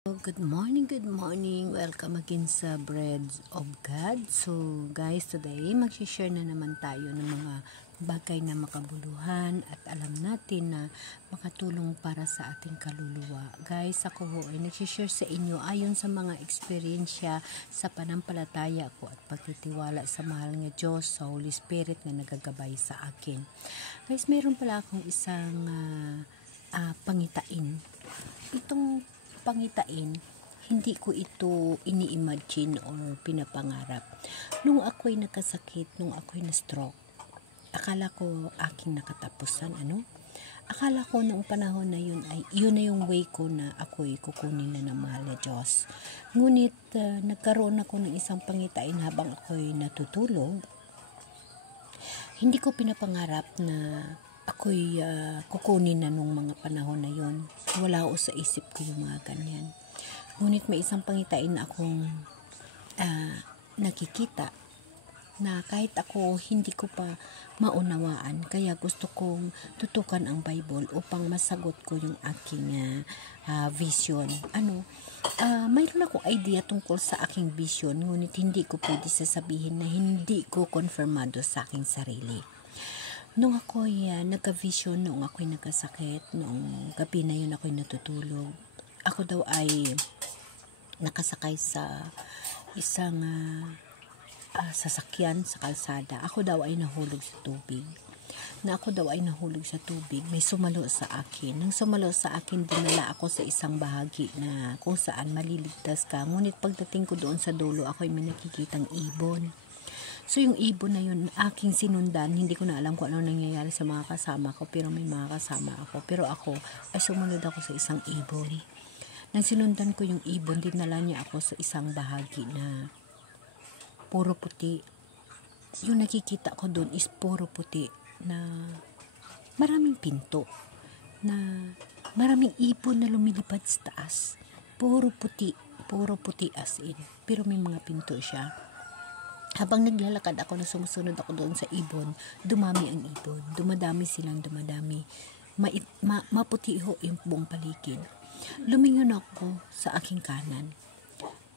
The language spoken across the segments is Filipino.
Good morning, good morning. Welcome again sa Bread of God. So, guys, today mag-share na naman tayo ng mga bagay na makabuluhan at alam natin na makatulong para sa ating kaluluwa. Guys, ako ho ay nag-share sa inyo ayon sa mga eksperyensya sa panampalataya ko at pagtitiwala sa mahal nga Diyos, sa Holy Spirit na nagagabay sa akin. Guys, mayroon pala akong isang pangitain. Itong pangitain, hindi ko ito ini-imagine or pinapangarap. Nung ako'y nakasakit, nung ako'y na-stroke, akala ko aking nakatapusan, Akala ko noong panahon na yun ay yun na yung way ko na ako'y kukunin na ng mahal na Diyos. Ngunit nagkaroon ako ng isang pangitain habang ako'y natutulog. Hindi ko pinapangarap na ako'y kukunin na nung mga panahon na yun. Wala ko sa isip ko yung mga ganyan. Ngunit may isang pangitain na akong nakikita na kahit ako hindi ko pa maunawaan. Kaya gusto kong tutukan ang Bible upang masagot ko yung aking vision. Mayroon akong idea tungkol sa aking vision, ngunit hindi ko pwede sasabihin na hindi ko konfirmado sa aking sarili. Nung ako'y nagka-vision, noong ako'y nagkasakit, noong gabi na yun ako'y natutulog, ako daw ay nakasakay sa isang sasakyan sa kalsada. Ako daw ay nahulog sa tubig. May sumalo sa akin. Nang sumalo sa akin, dinala ako sa isang bahagi na kung saan maliligtas ka. Ngunit pagdating ko doon sa dulo, ako'y may nakikitang ibon. So, yung ibon na yun, aking sinundan. Hindi ko na alam kung ano nangyayari sa mga kasama ko, pero may mga kasama ako. Pero ako, ay sumunod ako sa isang ibon. Nang sinundan ko yung ibon, dinala niya ako sa isang bahagi na puro puti. Yung nakikita ko doon is puro puti na maraming pinto. Na maraming ibon na lumilipad sa taas. Puro puti as in. Pero may mga pinto siya. Habang naglalakad ako na sumusunod ako doon sa ibon, dumami ang ibon. Dumadami. Maputi ho yung buong paligid. Lumingon ako sa aking kanan.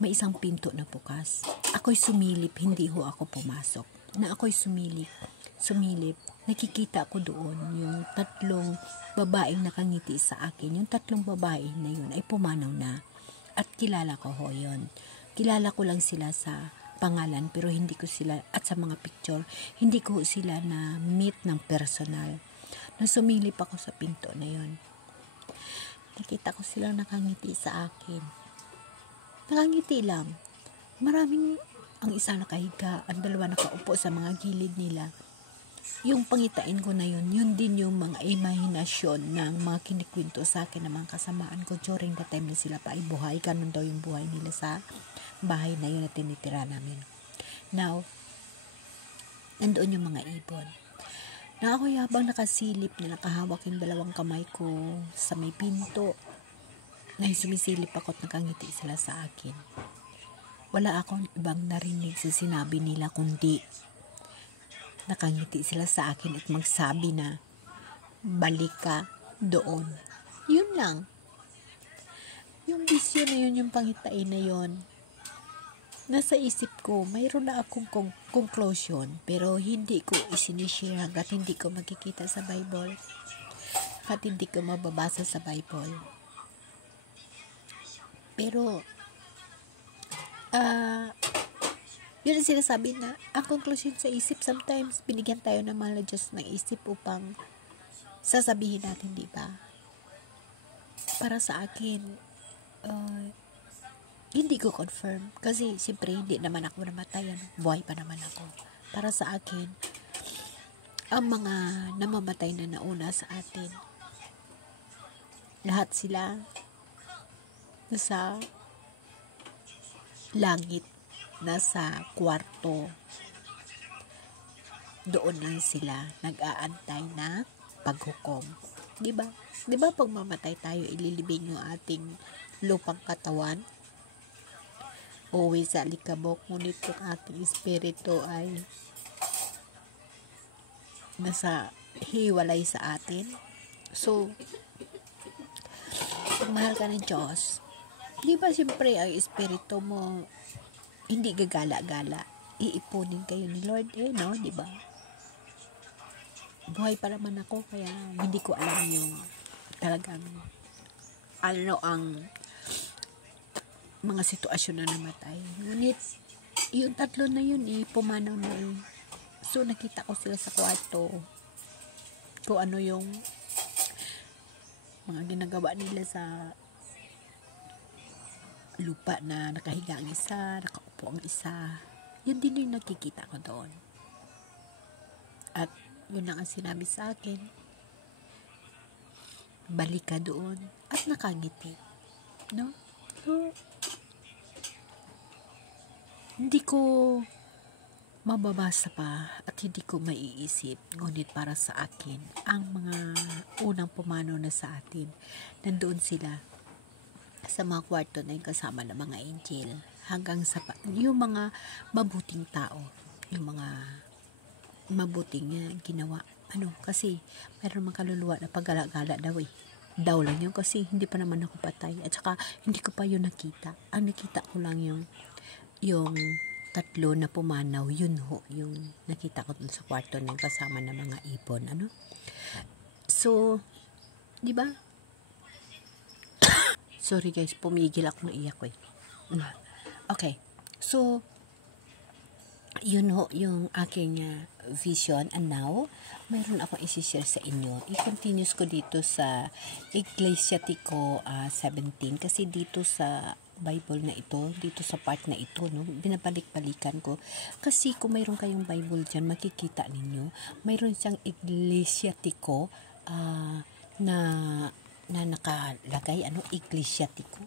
May isang pinto na bukas. Ako'y sumilip, hindi ho ako pumasok. Na ako'y sumilip, nakikita ko doon yung tatlong babaeng nakangiti sa akin. Yung tatlong babae na yun ay pumanaw na. At kilala ko ho yun. Kilala ko lang sila sa pangalan, pero hindi ko sila, at sa mga picture, hindi ko sila na meet ng personal. Nung sumilip ako sa pinto na yun, nakita ko silang nakangiti sa akin. Nakangiti lang. Maraming, ang isa nakahiga, ang dalawa nakaupo sa mga gilid nila. Yung pangitain ko na yun, yun din yung mga imahinasyon ng mga kinikwento sa akin ng mga kasamaan ko during the time na sila pa ay buhay. Ganun daw yung buhay nila sa bahay na yun na tinitira namin. Now, nandoon yung mga ibon. Na ako habang nakasilip na nakahawak yung dalawang kamay ko sa may pinto, na sumisilip ako at nakangiti sila sa akin. Wala akong ibang narinig sa sinabi nila kundi nakangiti sila sa akin at magsabi na balik ka doon. Yun lang. Yung vision na yun, yung pangitain na yun, nasa isip ko, mayroon na akong conclusion, pero hindi ko isinishare hanggat hindi ko makikita sa Bible, hanggat hindi ko mababasa sa Bible. Pero yun ang sinasabi na ang conclusion sa isip, sometimes binigyan tayo ng mahal na Diyos ng isip upang sasabihin natin, di ba? Para sa akin, hindi ko confirm. Kasi, siyempre, hindi naman ako namatay. Buhay pa naman ako. Para sa akin, ang mga namamatay na nauna sa atin, lahat sila nasa langit, nasa kwarto. Doon lang sila nag-aantay na paghukom. Diba? Diba pag mamatay tayo, ililibing yung ating lupang katawan? Uwi sa alikabok, ngunit yung ating espiritu ay nasa hiwalay sa atin. So, pag mahal ka ng Diyos, Di ba siyempre ang espiritu mo hindi gagala-gala. Iipunin kayo ni Lord, no? Di ba? Buhay pa naman ako, kaya hindi ko alam yung talagang ano ang mga sitwasyon na namatay. Ngunit, yung tatlo na yun, pumanaw na . So, nakita ko sila sa kwarto. Kung ano yung mga ginagawa nila sa lupa na nakahiga ang isa, nakaupo ang isa. Yun din yung nakikita ko doon. At yun lang ang sinabi sa akin. Balik ka doon at nakangiti. No? So, hindi ko mababasa pa at hindi ko maiisip. Ngunit para sa akin, ang mga unang pumanaw na sa atin, nandoon sila sa mga kwarto na yung kasama ng mga angel. Hanggang sa yung mga mabuting tao, yung mga mabuting ginawa. Kasi mayroon mga kaluluwa na paggala-gala daw Daw lang yun kasi hindi pa naman ako patay. At saka hindi ko pa yun nakita. Ang nakita ko lang yung tatlo na pumanaw, yun yung nakita ko dun sa kwarto na kasama ng mga ibon. So, di ba? Sorry guys, pumigil ako ng iyak ko . Okay. So, yun yung aking vision. And now, mayroon akong isi-share sa inyo. I-continuous ko dito sa Ecclesiastico 17 kasi dito sa Bible na ito, dito sa part na ito, no, binabalik-balikan ko. Kasi kung mayroon kayong Bible dyan, makikita ninyo, mayroon siyang Ecclesiastico na nakalagay, Ecclesiastico.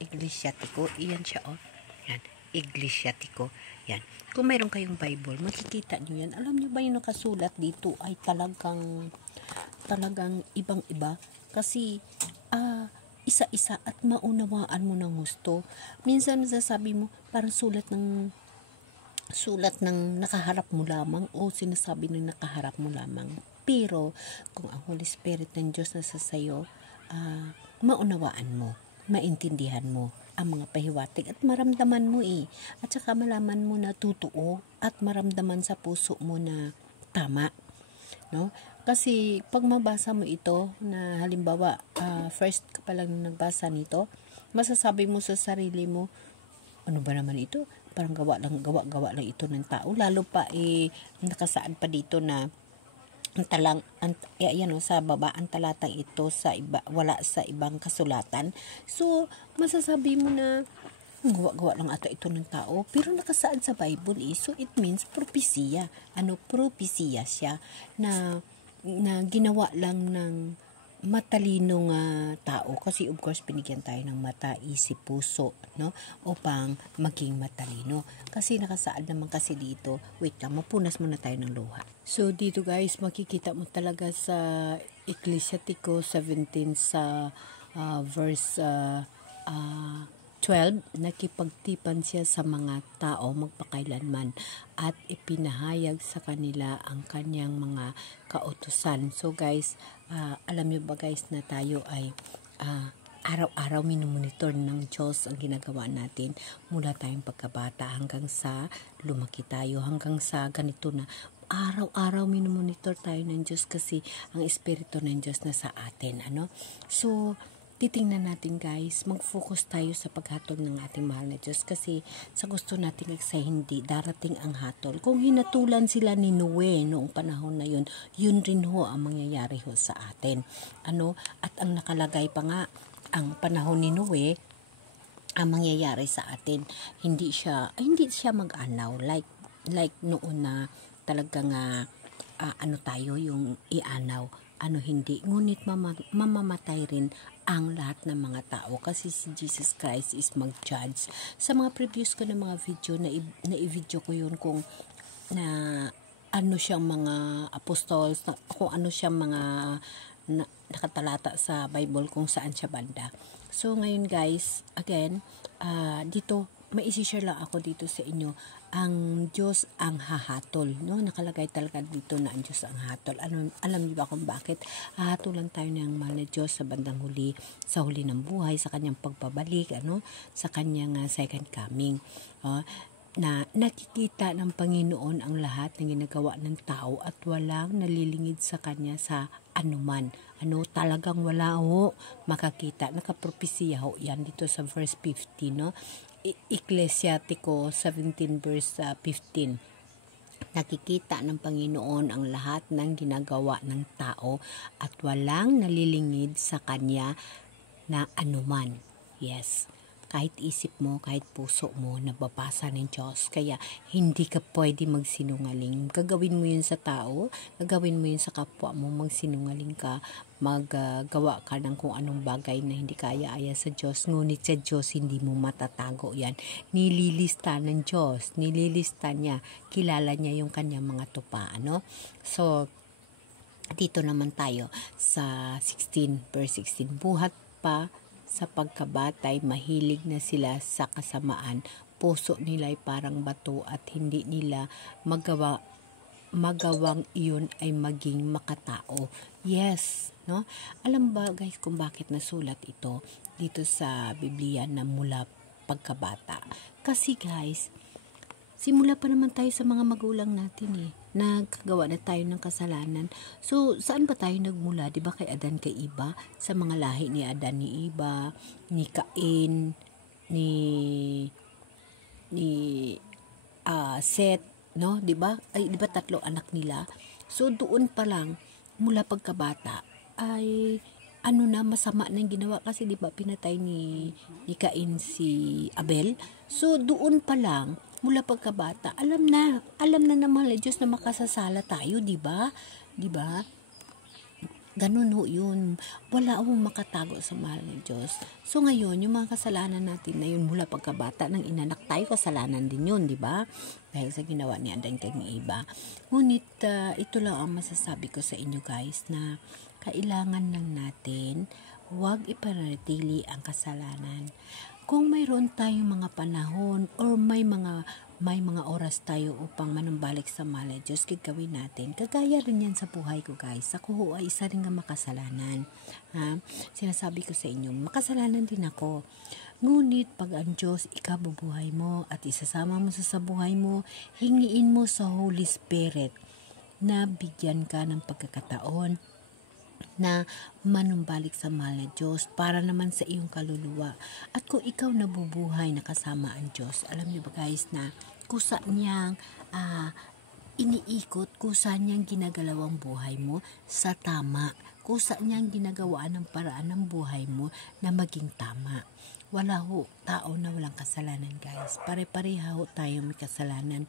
Ecclesiastico, iyan siya, yan, Ecclesiastico, yan. Kung mayroon kayong Bible, makikita nyo yan. Alam nyo ba yung nakasulat dito ay talagang ibang-iba. Kasi, isa-isa at maunawaan mo ng gusto. Minsan nasasabi mo, parang sulat ng nakaharap mo lamang o sinasabi ng nakaharap mo lamang. Pero, kung ang Holy Spirit ng Diyos nasa sayo, maunawaan mo, maintindihan mo ang mga pahiwatig at maramdaman mo at saka malaman mo na totoo at maramdaman sa puso mo na tama, no? Kasi pag mabasa mo ito na halimbawa first ka pa lang nagbasa nito, masasabi mo sa sarili mo, ano ba naman ito? Parang gawa lang ito ng tao, lalo pa nakasaad pa dito na sa baba ang talatang ito sa iba, wala sa ibang kasulatan. So masasabi mo na gawa lang ata ito ng tao, pero nakasaad sa Bible so it means propesya. Propesya siya na ginawa lang ng matalinong tao, kasi of course binigyan tayo ng mata, isip, puso, no, upang maging matalino. Kasi nakasaad naman kasi dito, wait lang, mapunas muna tayo ng luha. So dito guys, makikita mo talaga sa Ecclesiastico 17 sa verse 12, nakipagtipan siya sa mga tao magpakailanman at ipinahayag sa kanila ang kanyang mga kautusan. So guys, alam niyo ba guys na tayo ay araw-araw minumonitor ng Diyos ang ginagawa natin mula tayong pagkabata hanggang sa lumaki tayo, hanggang sa ganito na araw-araw minumonitor tayo ng Diyos kasi ang Espiritu ng Diyos na sa atin. So, titingnan natin guys, mag-focus tayo sa paghatol ng ating mahal na Diyos kasi sa gusto nating sa hindi darating ang hatol. Kung hinatulan sila ni Noe noong panahon na yun, yun rin ang mangyayari sa atin. At ang nakalagay pa nga, ang panahon ni Noe, ang mangyayari sa atin, hindi siya mag-anaw like noon na talagang tayo yung ianaw, hindi, ngunit mamamatay rin ang lahat ng mga tao kasi si Jesus Christ is mag-judge. Sa mga previous ko na mga video na i-video ko yun kung na siyang mga apostles, kung siyang mga nakatalata sa Bible kung saan siya banda. So ngayon guys, again, dito may isi-share lang ako dito sa inyo. Ang Diyos ang hahatol, no? Nakalagay talaga dito na ang Diyos ang hatol. Alam niyo ba kung bakit? Hahatulan tayo ng mahal na Diyos sa bandang huli, sa huli ng buhay, sa kanyang pagbabalik, sa kanyang second coming. Na nakikita ng Panginoon ang lahat ng ginagawa ng tao at walang nalilingid sa kanya sa anuman. Talagang wala makakita. Nakapropesiya yan dito sa verse 15, no? Ecclesiastico 17 verse 15. Nakikita ng Panginoon ang lahat ng ginagawa ng tao at walang nalilingid sa kanya na anuman. Yes. Kahit isip mo, kahit puso mo, nababasa ng Diyos. Kaya, hindi ka pwede magsinungaling. Gagawin mo yun sa tao, gagawin mo yun sa kapwa mo, magsinungaling ka, maggawa ka ng kung anong bagay na hindi kaya-aya sa Diyos. Ngunit sa Diyos, hindi mo matatago yan. Nililista ng Diyos, nililista niya, kilala niya yung kanyang mga tupa. So, dito naman tayo sa 16, verse 16. Buhat pa sa pagkabatay, mahilig na sila sa kasamaan. Puso nila ay parang bato at hindi nila magawang iyon ay maging makatao. Yes, no? Alam ba guys kung bakit nasulat ito dito sa Biblia na mula pagkabata? Kasi guys, simula pa naman tayo sa mga magulang natin nagkagawa na tayo ng kasalanan. So, saan ba tayo nagmula? Diba kay Adan, kay Eva? Sa mga lahi ni Adan, ni Eva, ni Cain, ni Seth, no? Diba? Diba 3 anak nila? So, doon pa lang, mula pagkabata, ay masama nang ginawa kasi diba pinatay ni Cain si Abel. So, doon pa lang, mula pagkabata, alam na naman ng Diyos na makasasala tayo, di ba? Ganun yun. Wala akong makatago sa mahal ng Diyos. So ngayon, yung mga kasalanan natin na yun mula pagkabata ng inanak tayo, kasalanan din yun, di ba? Dahil sa ginawa ni Adan kay ni Eva. Ngunit ito lang ang masasabi ko sa inyo guys, na kailangan lang natin huwag ipanatili ang kasalanan. Kung mayroon tayong mga panahon or may mga oras tayo upang manumbalik sa mahal na Diyos, gagawin natin. Kagaya rin yan sa buhay ko guys. Ako ay isa rin nga makasalanan. Sinasabi ko sa inyo, makasalanan din ako. Ngunit pag ang Diyos ikabubuhay mo at isasama mo sa buhay mo, hingiin mo sa Holy Spirit na bigyan ka ng pagkakataon na manumbalik sa mahal na Diyos para naman sa iyong kaluluwa. At kung ikaw nabubuhay na kasama ang Diyos, alam niyo ba guys na kusa niyang iniikot, kusa niyang ginagalaw ang buhay mo sa tama. Kusa niyang ginagawaan ng paraan ng buhay mo na maging tama. Wala tao na walang kasalanan guys. Pare-pareha tayo may kasalanan.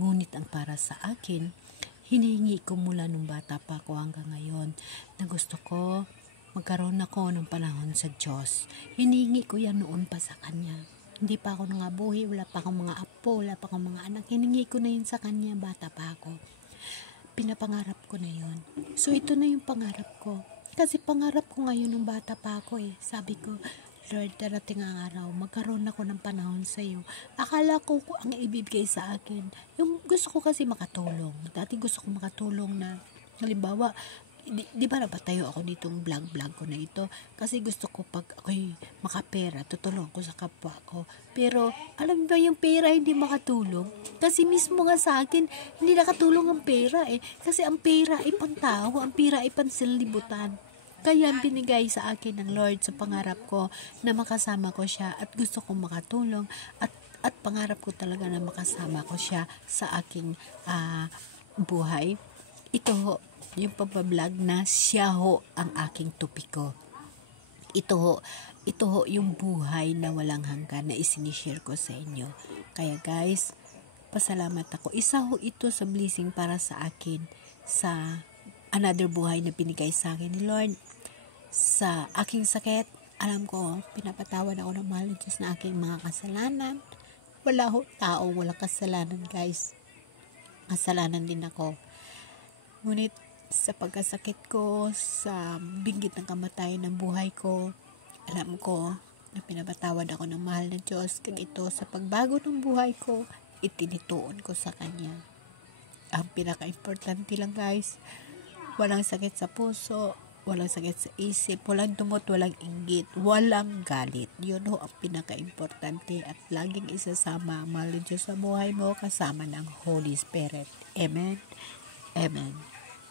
Ngunit ang para sa akin, hinihingi ko mula nung bata pa ako hanggang ngayon na gusto ko magkaroon ako ng panahon sa Diyos. Hinihingi ko yan noon pa sa Kanya. Hindi pa ako nangabuhi, wala pa akong mga apo, wala pa akong mga anak. Hinihingi ko na yun sa Kanya, bata pa ako. Pinapangarap ko na yun. So ito na yung pangarap ko. Kasi pangarap ko ngayon nung bata pa ako Sabi ko, Lord, darating ang araw, magkaroon ako ng panahon sa iyo. Akala ko ang ibibigay sa akin. Yung gusto ko kasi makatulong. Dati gusto ko makatulong na, halimbawa, di ba napatayo ako ditong vlog ko na ito? Kasi gusto ko pag ako'y makapera, tutulong ko sa kapwa ko. Pero, alam ba yung pera hindi makatulong? Kasi mismo nga sa akin, hindi nakatulong ang pera Kasi ang pera ay pantao, ang pera ay pansinlibutan. Kaya binigay sa akin ng Lord sa pangarap ko na makasama ko siya at gusto kong makatulong at pangarap ko talaga na makasama ko siya sa aking buhay. Ito yung pagbablog na siya ang aking topiko. Ito yung buhay na walang hanggan na isinishare ko sa inyo. Kaya guys, pasalamat ako. Isa ito sa blessing para sa akin sa another buhay na binigay sa akin ni Lord. Sa aking sakit, alam ko, pinapatawad ako ng mahal ng Diyos na aking mga kasalanan. Wala tao, walang kasalanan guys. Kasalanan din ako. Ngunit sa pagkasakit ko, sa binggit ng kamatayan ng buhay ko, alam ko na pinapatawad ako ng mahal na Diyos, kag ito sa pagbago ng buhay ko, itinituon ko sa Kanya. Ang pinaka-importante lang guys, walang sakit sa puso, walang sakit sa isip, walang dumot, walang inggit, walang galit. Yun ho ang pinaka-importante, at laging isasama ang mahal ng Diyos sa buhay mo kasama ng Holy Spirit. Amen? Amen.